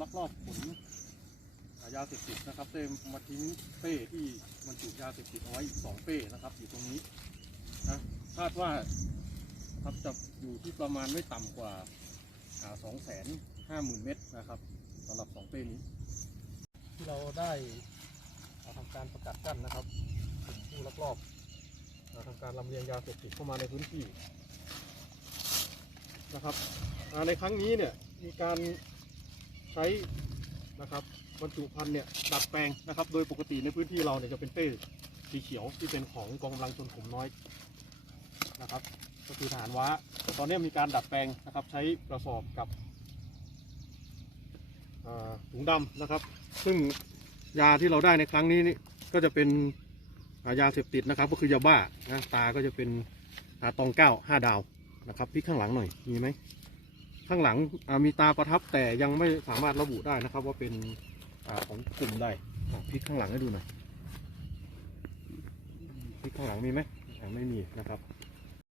ลักลอบขนยาเสพติดนะครับได้มาทิ้งเป้ที่บรรจุยาเสพติดเอาไว้อีกสองเป้นะครับ อยู่ตรงนี้นะคาดว่าครับจะอยู่ที่ประมาณไม่ต่ำกว่าสองแสนห้าหมื่นเม็ดนะครับสำหรับสองเป้นี้ ที่เราได้ทำการประกาศกั้นนะครับกลุ่มผู้ลักลอบทำการลำเลียงยาเสพติดเข้ามาในพื้นที่นะครับในครั้งนี้เนี่ยมีการ ใช้นะครับบรรจุภัณฑ์เนี่ยดัดแปลงนะครับ โดยปกติในพื้นที่เราเนี่ยจะเป็นเป้สีเขียวที่เป็นของกองกำลังชนกลุ่มน้อยนะครับ ก็คือทหารว้าตอนนี้มีการดัดแปลงนะครับ ใช้กระสอบกับถุงดำนะครับ ซึ่งยาที่เราได้ในครั้งนี้นี่ก็จะเป็นายาเสพติดนะครับ ก็คือยาบ้านะตาก็จะเป็นตาตองเก้าห้าดาวนะครับพี่ข้างหลังหน่อยมีไหม ข้างหลังมีตาประทับแต่ยังไม่สามารถระบุได้นะครับ ว่าเป็นอของกลุ่มใดพลิกข้างหลังให้ดูหน่อยพิษข้างหลังมีไหมไม่มีนะครับ